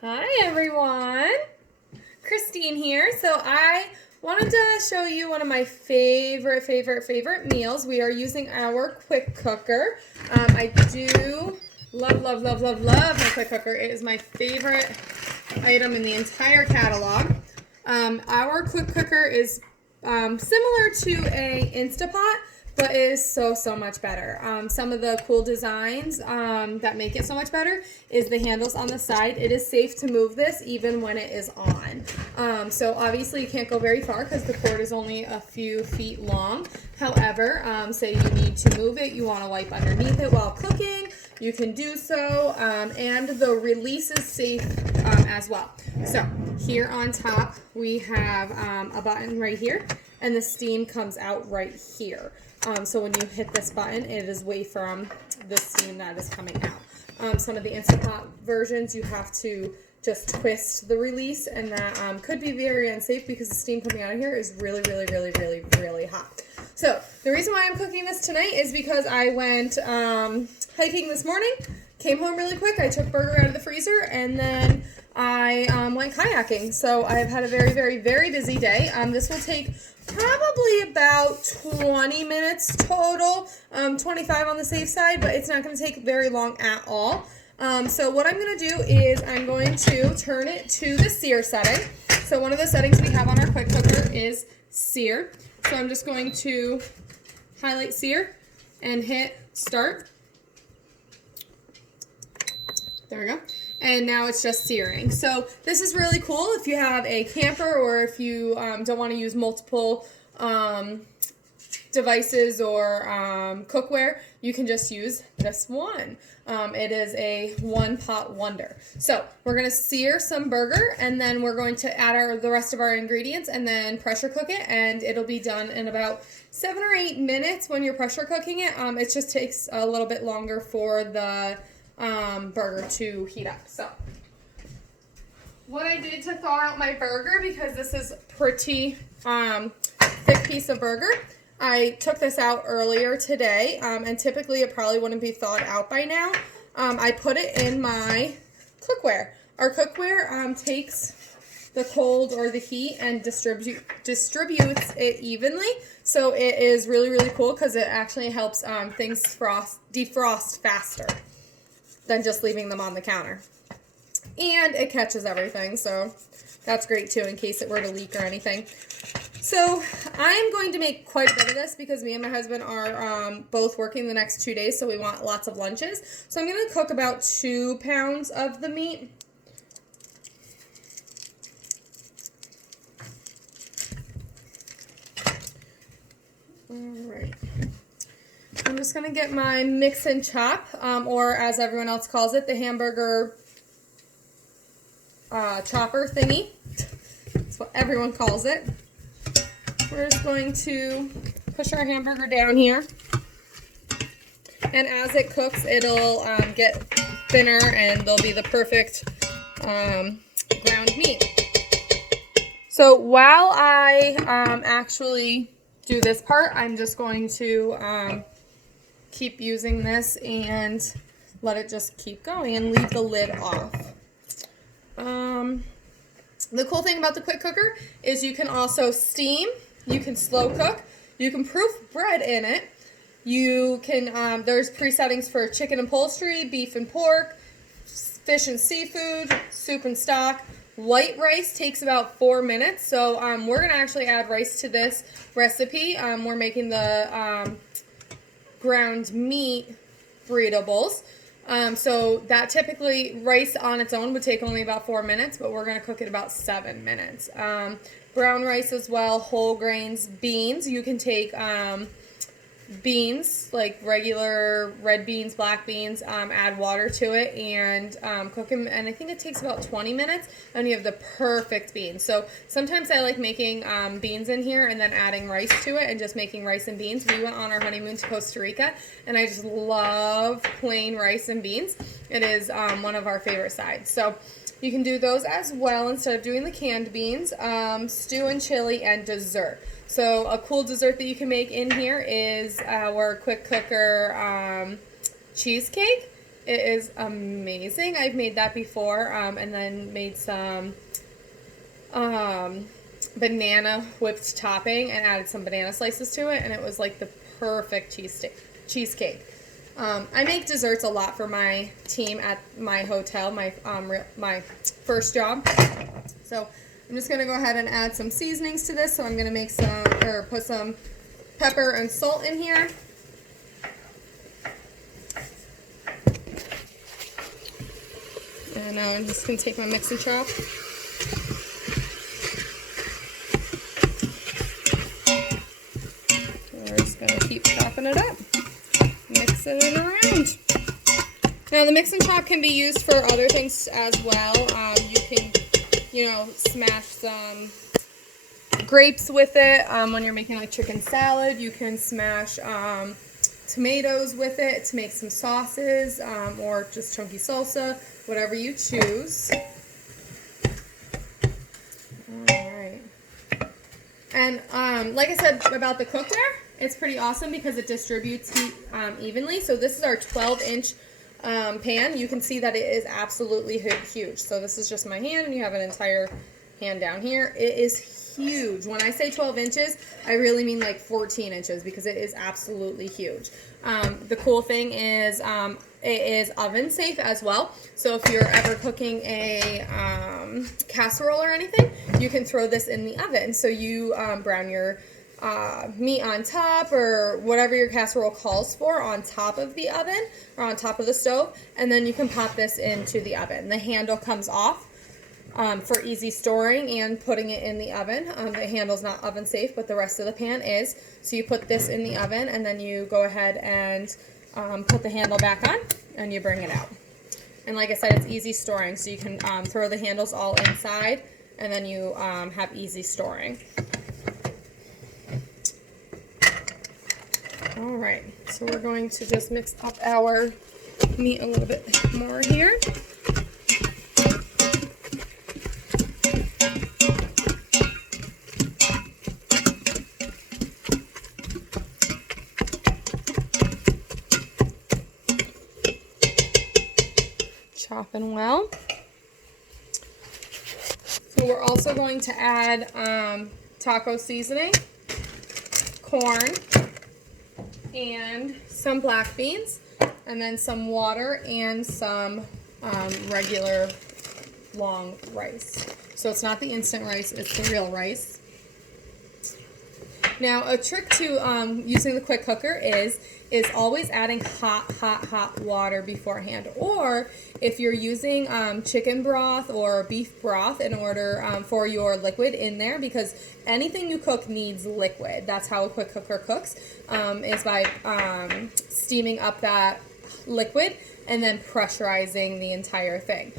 Hi everyone, Christine here. So I wanted to show you one of my favorite meals. We are using our quick cooker. I do love my quick cooker. It is my favorite item in the entire catalog. Our quick cooker is similar to a Instapot, but it is so much better. Some of the cool designs that make it so much better is the handles on the side. It is safe to move this even when it is on. So obviously you can't go very far because the cord is only a few feet long. However, say you need to move it, you want to wipe underneath it while cooking, you can do so, and the release is safe as well. So here on top we have a button right here, and the steam comes out right here. So when you hit this button, it is away from the steam that is coming out. Some of the Instant Pot versions, you have to just twist the release, and that could be very unsafe because the steam coming out of here is really hot. So the reason why I'm cooking this tonight is because I went hiking this morning, came home really quick, I took burger out of the freezer, and then I went kayaking. So I've had a very busy day. This will take probably about 20 minutes total, 25 on the safe side, but it's not going to take very long at all. So what I'm going to do is I'm going to turn it to the sear setting. So one of the settings we have on our quick cooker is sear. So I'm just going to highlight sear and hit start. There we go. And now it's just searing. So this is really cool if you have a camper or if you don't want to use multiple devices or cookware. You can just use this one. It is a one-pot wonder. So we're going to sear some burger, and then we're going to add the rest of our ingredients and then pressure cook it, and it'll be done in about 7 or 8 minutes when you're pressure cooking it. It just takes a little bit longer for the burger to heat up. So what I did to thaw out my burger, because this is pretty thick piece of burger, I took this out earlier today, and typically it probably wouldn't be thawed out by now. I put it in my cookware. Our cookware takes the cold or the heat and distributes it evenly. So it is really cool because it actually helps things defrost faster than just leaving them on the counter. And it catches everything, so that's great too in case it were to leak or anything. So I'm going to make quite a bit of this because me and my husband are both working the next 2 days, so we want lots of lunches. So I'm going to cook about 2 pounds of the meat. Alright. I'm just going to get my mix and chop, or as everyone else calls it, the hamburger chopper thingy. That's what everyone calls it. We're just going to push our hamburger down here, and as it cooks, it'll get thinner, and there'll be the perfect ground meat. So while I actually do this part, I'm just going to keep using this and let it just keep going and leave the lid off. The cool thing about the quick cooker is you can also steam, you can slow cook, you can proof bread in it, you can, there's pre-settings for chicken and poultry, beef and pork, fish and seafood, soup and stock. White rice takes about 4 minutes, so we're going to actually add rice to this recipe. We're making the ground meat burrito bowls. So that typically, rice on its own would take only about 4 minutes, but we're going to cook it about 7 minutes. Brown rice as well, whole grains, beans. You can take beans, like regular red beans, black beans, add water to it and cook them, and I think it takes about 20 minutes, and you have the perfect beans. So sometimes I like making beans in here and then adding rice to it and just making rice and beans. We went on our honeymoon to Costa Rica, and I just love plain rice and beans. It is one of our favorite sides. So you can do those as well instead of doing the canned beans. Stew and chili and dessert. So a cool dessert that you can make in here is our quick cooker cheesecake. It is amazing. I've made that before, and then made some banana whipped topping and added some banana slices to it, and it was like the perfect cheesecake. I make desserts a lot for my team at my hotel, my first job. So I'm just going to go ahead and add some seasonings to this. So I'm going to put some pepper and salt in here. And now I'm just going to take my mix and chop. We're just going to keep chopping it up, mixing it around. Now the mix and chop can be used for other things as well. You can, smash some grapes with it when you're making like chicken salad. You can smash tomatoes with it to make some sauces, or just chunky salsa, whatever you choose. Alright. And like I said about the cookware, it's pretty awesome because it distributes heat evenly. So this is our 12-inch pan. You can see that it is absolutely huge. So this is just my hand, and you have an entire hand down here. It is huge. When I say 12 inches, I really mean like 14 inches because it is absolutely huge. The cool thing is it is oven safe as well. So if you're ever cooking a casserole or anything, you can throw this in the oven. So you brown your meat on top, or whatever your casserole calls for, on top of the oven or on top of the stove, and then you can pop this into the oven. The handle comes off for easy storing and putting it in the oven. The handle's not oven safe, but the rest of the pan is. So you put this in the oven, and then you go ahead and put the handle back on, and you bring it out. And like I said, it's easy storing, so you can throw the handles all inside, and then you have easy storing. All right, so we're going to just mix up our meat a little bit more here. Chopping well. So we're also going to add taco seasoning, corn, and some black beans, and then some water and some regular long rice. So it's not the instant rice, it's the real rice. Now a trick to using the quick cooker is always adding hot water beforehand, or if you're using chicken broth or beef broth in order for your liquid in there, because anything you cook needs liquid. That's how a quick cooker cooks, is by steaming up that liquid and then pressurizing the entire thing.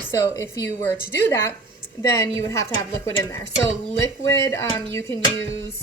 So if you were to do that, then you would have to have liquid in there. So liquid, you can use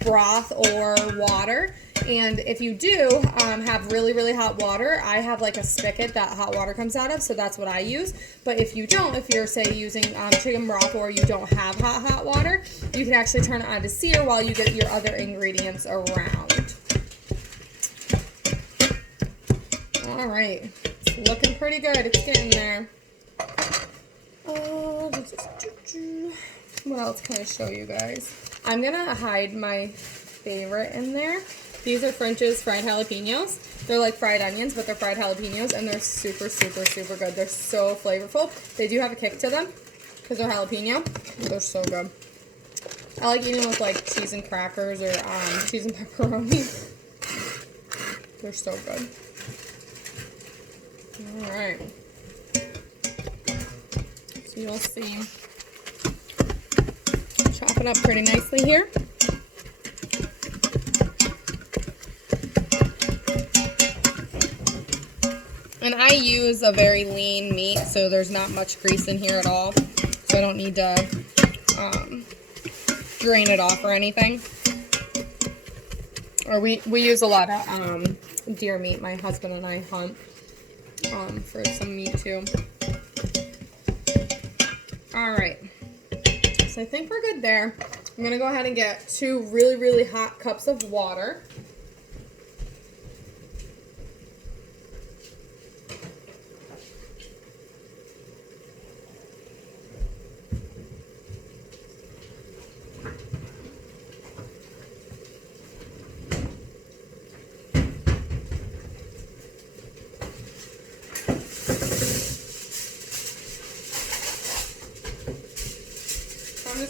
broth or water. And if you do have really hot water, I have like a spigot that hot water comes out of, so that's what I use. But if you don't, if you're say using chicken broth, or you don't have hot water, you can actually turn it on to sear while you get your other ingredients around. All right, it's looking pretty good. It's getting there. What else can I show you guys? I'm gonna hide my favorite in there. These are French's fried jalapenos. They're like fried onions, but they're fried jalapenos, and they're super good. They're so flavorful. They do have a kick to them because they're jalapeno. They're so good. I like eating them with like cheese and crackers, or cheese and pepperoni. They're so good. All right. So you'll see. Chop it up pretty nicely here. And I use a very lean meat, so there's not much grease in here at all. So I don't need to drain it off or anything. Or we use a lot of deer meat. My husband and I hunt for some meat too. All right. So I think we're good there. I'm going to go ahead and get 2 really hot cups of water.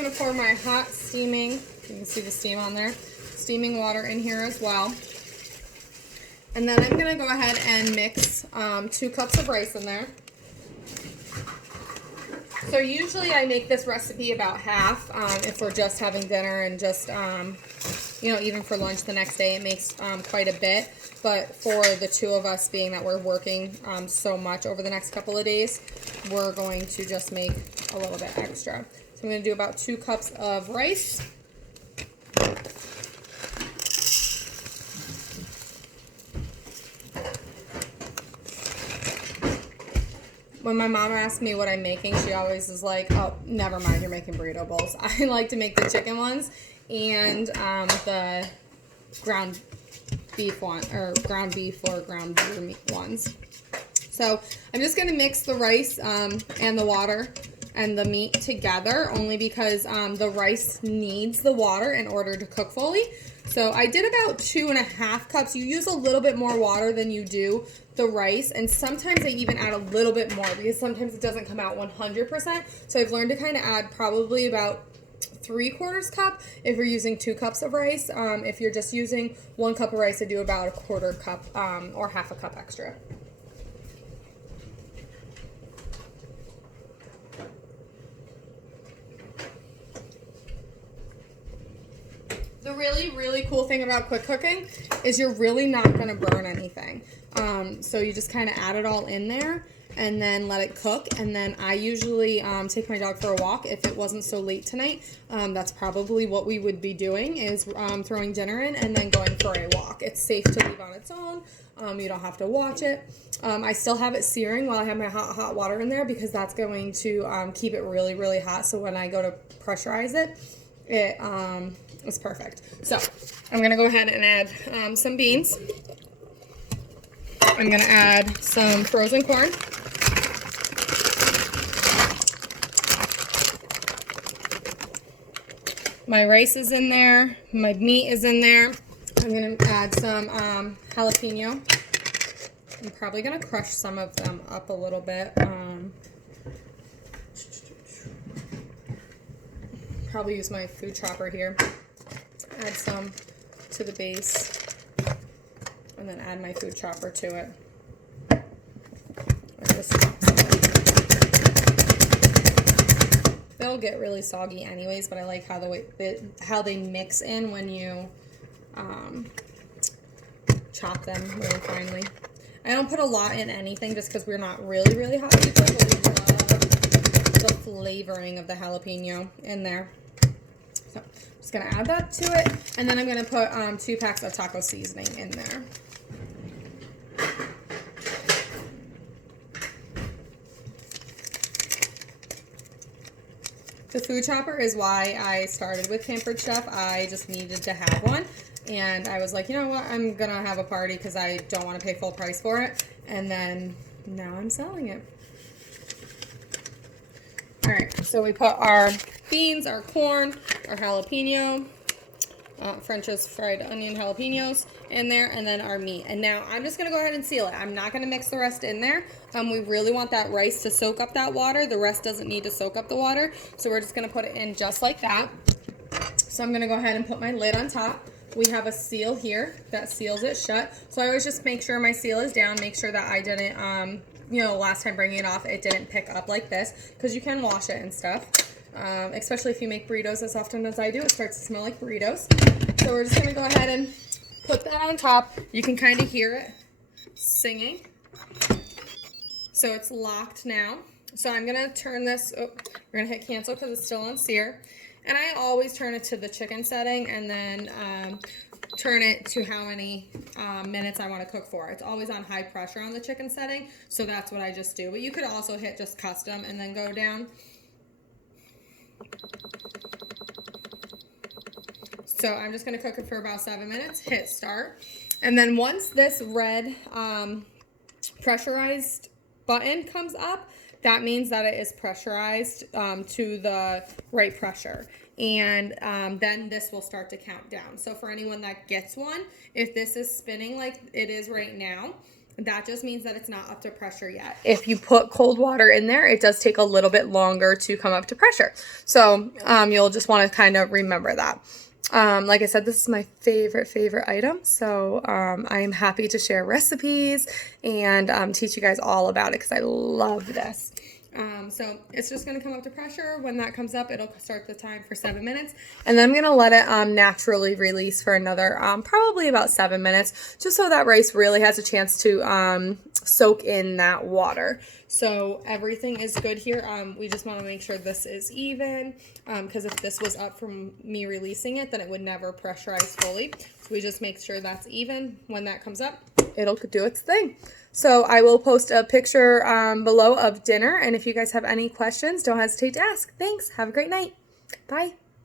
going to pour my hot steaming, you can see the steam on there, steaming water in here as well. And then I'm going to go ahead and mix 2 cups of rice in there. So usually I make this recipe about half if we're just having dinner and just, you know, even for lunch the next day, it makes quite a bit. But for the 2 of us, being that we're working so much over the next couple of days, we're going to just make a little bit extra. So I'm going to do about 2 cups of rice. When my mom asks me what I'm making, she always is like, oh, never mind, you're making burrito bowls. I like to make the chicken ones and the ground beef one, or ground beef or ground beer meat ones. So I'm just going to mix the rice and the water and the meat together, only because the rice needs the water in order to cook fully. So I did about 2.5 cups. You use a little bit more water than you do the rice, and sometimes I even add a little bit more because sometimes it doesn't come out 100%. So I've learned to kind of add probably about 3/4 cup if you're using 2 cups of rice. If you're just using 1 cup of rice, I do about 1/4 cup or half a cup extra. The really, really cool thing about quick cooking is you're really not going to burn anything. So you just kind of add it all in there and then let it cook. And then I usually take my dog for a walk. If it wasn't so late tonight, that's probably what we would be doing, is throwing dinner in and then going for a walk. It's safe to leave on its own. You don't have to watch it. I still have it searing while I have my hot water in there, because that's going to keep it really, really hot. So when I go to pressurize it, it's perfect. So I'm going to go ahead and add some beans. I'm going to add some frozen corn. My rice is in there. My meat is in there. I'm going to add some jalapeno. I'm probably going to crush some of them up a little bit. Probably use my food chopper here. Add some to the base, and then add my food chopper to it. They'll get really soggy anyways, but I like how they mix in when you chop them really finely. I don't put a lot in anything just because we're not really, really hot people, but we love the flavoring of the jalapeno in there. So I'm just going to add that to it, and then I'm going to put 2 packs of taco seasoning in there. The food chopper is why I started with Pampered Chef. I just needed to have one, and I was like, you know what, I'm going to have a party because I don't want to pay full price for it, and then now I'm selling it. All right, so we put our beans, our corn, our jalapeno, French's fried onion jalapenos in there, and then our meat. And now I'm just going to go ahead and seal it. I'm not going to mix the rest in there. We really want that rice to soak up that water. The rest doesn't need to soak up the water, so we're just going to put it in just like that. So I'm going to go ahead and put my lid on top. We have a seal here that seals it shut. So I always just make sure my seal is down, make sure that I didn't, you know, last time bringing it off, it didn't pick up like this, because you can wash it and stuff. Especially if you make burritos as often as I do, it starts to smell like burritos. So we're just going to go ahead and put that on top. You can kind of hear it singing. So it's locked now. So I'm going to turn this, we're going to hit cancel because it's still on sear. And I always turn it to the chicken setting and then turn it to how many minutes I want to cook for. It's always on high pressure on the chicken setting, so that's what I just do. But you could also hit just custom and then go down. So I'm just going to cook it for about 7 minutes, hit start. And then once this red pressurized button comes up, that means that it is pressurized to the right pressure. And then this will start to count down. So for anyone that gets one, if this is spinning like it is right now, that just means that it's not up to pressure yet. If you put cold water in there, it does take a little bit longer to come up to pressure. So you'll just want to kind of remember that. Like I said, this is my favorite item. So I am happy to share recipes and teach you guys all about it because I love this. So it's just going to come up to pressure. When that comes up, it'll start the time for 7 minutes. And then I'm going to let it naturally release for another probably about 7 minutes, just so that rice really has a chance to soak in that water. So everything is good here. We just want to make sure this is even, because if this was up from me releasing it, then it would never pressurize fully. So we just make sure that's even. When that comes up, it'll do its thing. So I will post a picture below of dinner, and if you guys have any questions, don't hesitate to ask. Thanks. Have a great night. Bye.